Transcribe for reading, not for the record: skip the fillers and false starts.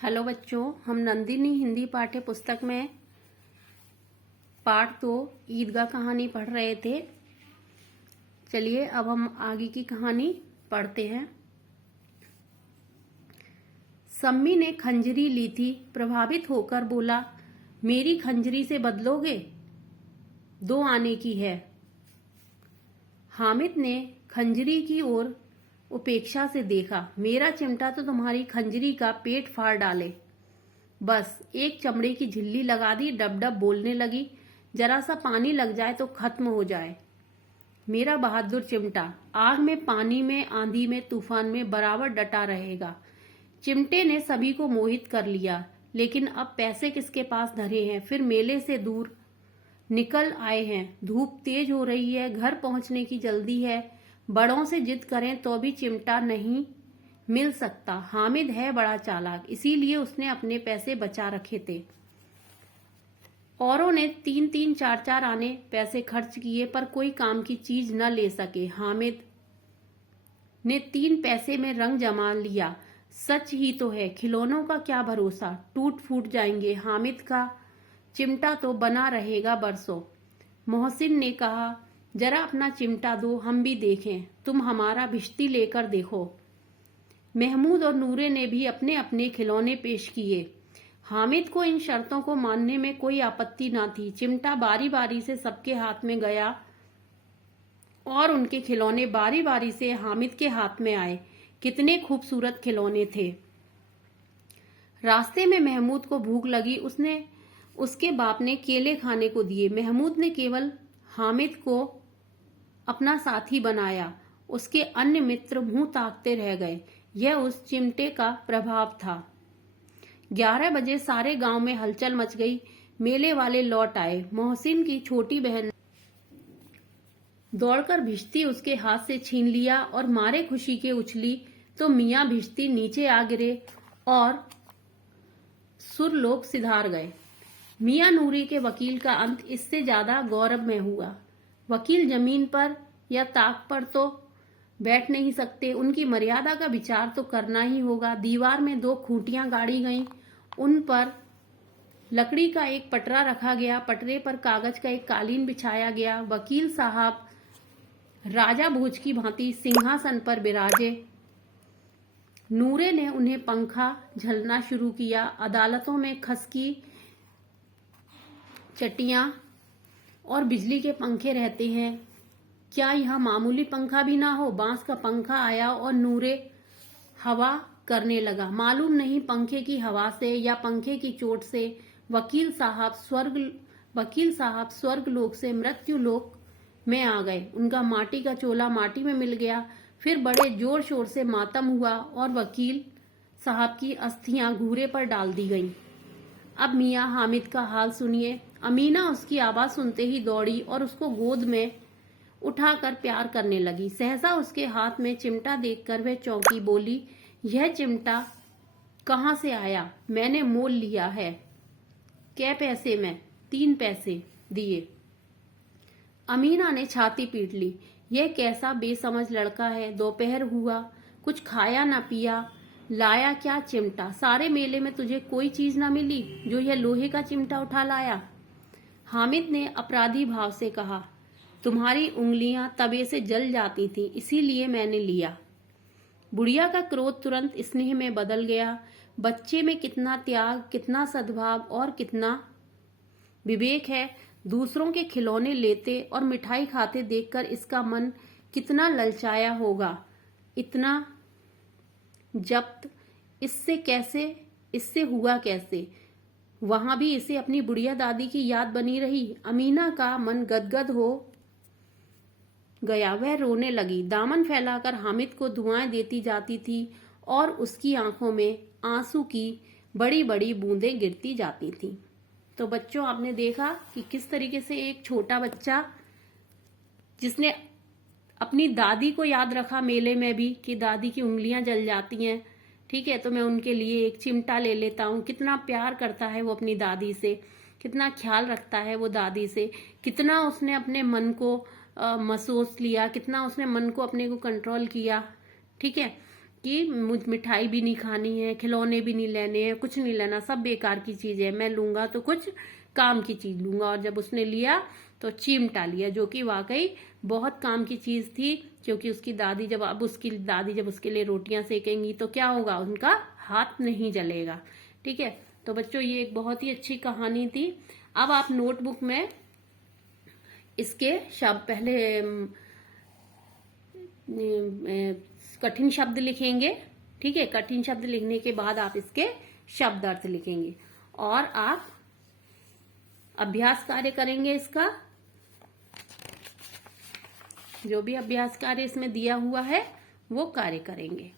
Hello बच्चों, हम नंदिनी हिंदी पाठ्य पुस्तक में पाठ 2 ईदगाह कहानी पढ़ रहे थे। चलिए अब हम आगे की कहानी पढ़ते हैं। सम्मी ने खंजरी ली थी। प्रभावित होकर बोला, मेरी खंजरी से बदलोगे? 2 आने की है। हामिद ने खंजरी की ओर उपेक्षा से देखा। मेरा चिमटा तो तुम्हारी खंजरी का पेट फाड़ डाले। बस एक चमड़े की झिल्ली लगा दी। डब डब बोलने लगी। जरा सा पानी लग जाए तो खत्म हो जाए। मेरा बहादुर चिमटा आग में, पानी में, आंधी में, तूफान में बराबर डटा रहेगा। चिमटे ने सभी को मोहित कर लिया। लेकिन अब पैसे किसके पास धरे हैं? फिर मेले से दूर निकल आए हैं। धूप तेज हो रही है, घर पहुंचने की जल्दी है। बड़ों से जिद करें तो भी चिमटा नहीं मिल सकता। हामिद है बड़ा चालाक, इसीलिए उसने अपने पैसे बचा रखे थे। औरों ने 3-3, 4-4 आने पैसे खर्च किए पर कोई काम की चीज न ले सके। हामिद ने 3 पैसे में रंग जमा लिया। सच ही तो है, खिलौनों का क्या भरोसा, टूट फूट जाएंगे। हामिद का चिमटा तो बना रहेगा बरसों। मोहसिन ने कहा, जरा अपना चिमटा दो, हम भी देखें। तुम हमारा भिश्ती लेकर देखो। महमूद और नूरे ने भी अपने अपने खिलौने पेश किए। हामिद को इन शर्तों को मानने में कोई आपत्ति न थी। चिमटा बारी बारी से सबके हाथ में गया और उनके खिलौने बारी बारी से हामिद के हाथ में आए। कितने खूबसूरत खिलौने थे। रास्ते में महमूद को भूख लगी। उसके बाप ने केले खाने को दिए। महमूद ने केवल हामिद को अपना साथी बनाया। उसके अन्य मित्र मुंह ताकते रह गए। यह उस चिमटे का प्रभाव था। 11 बजे सारे गांव में हलचल मच गई। मेले वाले लौट आए। मोहसिन की छोटी बहन दौड़कर भिश्ती उसके हाथ से छीन लिया और मारे खुशी के उछली तो मियां भिश्ती नीचे आ गिरे और सुरलोक सिधार गए। मियां नूरी के वकील का अंत इससे ज्यादा गौरवमय हुआ। वकील जमीन पर या ताक पर तो बैठ नहीं सकते, उनकी मर्यादा का विचार तो करना ही होगा। दीवार में 2 खूंटियां गाड़ी गईं, उन पर लकड़ी का एक पटरा रखा गया। पटरे पर कागज का एक कालीन बिछाया गया। वकील साहब राजा भोज की भांति सिंहासन पर बिराजे। नूरे ने उन्हें पंखा झलना शुरू किया। अदालतों में खसकी चटियां और बिजली के पंखे रहते हैं, क्या यह मामूली पंखा भी ना हो? बांस का पंखा आया और नूरे हवा करने लगा। मालूम नहीं पंखे की हवा से या पंखे की चोट से वकील साहब स्वर्ग लोक से मृत्यु लोक में आ गए। उनका माटी का चोला माटी में मिल गया। फिर बड़े जोर शोर से मातम हुआ और वकील साहब की अस्थियां घूरे पर डाल दी गईं। अब मियां हामिद का हाल सुनिए। अमीना उसकी आवाज सुनते ही दौड़ी और उसको गोद में उठाकर प्यार करने लगी। सहसा उसके हाथ में चिमटा देखकर वह चौंकी। बोली, यह चिमटा कहाँ से आया? मैंने मोल लिया है। कै पैसे में? 3 पैसे दिए। अमीना ने छाती पीट ली। यह कैसा बेसमझ लड़का है। दोपहर हुआ, कुछ खाया न पिया, लाया क्या चिमटा? सारे मेले में तुझे कोई चीज न मिली जो यह लोहे का चिमटा उठा लाया? हामिद ने अपराधी भाव से कहा, तुम्हारी उंगलियां तवे से जल जाती थी, इसीलिए मैंने लिया। बुढ़िया का क्रोध तुरंत स्नेह में बदल गया। बच्चे में कितना त्याग, कितना सद्भाव और कितना विवेक है। दूसरों के खिलौने लेते और मिठाई खाते देखकर इसका मन कितना ललचाया होगा। इतना जब्त इससे हुआ कैसे? वहां भी इसे अपनी बुढ़िया दादी की याद बनी रही। अमीना का मन गदगद हो गया। वह रोने लगी। दामन फैलाकर हामिद को दुआएं देती जाती थी और उसकी आंखों में आंसू की बड़ी बड़ी बूंदें गिरती जाती थी। तो बच्चों, आपने देखा कि किस तरीके से एक छोटा बच्चा जिसने अपनी दादी को याद रखा मेले में भी कि दादी की उंगलियां जल जाती हैं, ठीक है, तो मैं उनके लिए एक चिमटा ले लेता हूँ। कितना प्यार करता है वो अपनी दादी से, कितना ख्याल रखता है वो दादी से, कितना उसने अपने मन को महसूस लिया, कितना उसने मन को अपने को कंट्रोल किया। ठीक है, कि मुझ मिठाई भी नहीं खानी है, खिलौने भी नहीं लेने हैं, कुछ नहीं लेना, सब बेकार की चीज है, मैं लूंगा तो कुछ काम की चीज लूंगा। और जब उसने लिया तो चिमटा लिया, जो कि वाकई बहुत काम की चीज थी, क्योंकि उसकी दादी जब उसके लिए रोटियां सेकेंगी तो क्या होगा, उनका हाथ नहीं जलेगा। ठीक है, तो बच्चों ये एक बहुत ही अच्छी कहानी थी। अब आप नोटबुक में इसके शब्द पहले कठिन शब्द लिखेंगे। ठीक है, कठिन शब्द लिखने के बाद आप इसके शब्द अर्थ लिखेंगे और आप अभ्यास कार्य करेंगे। इसका जो भी अभ्यास कार्य इसमें दिया हुआ है वो कार्य करेंगे।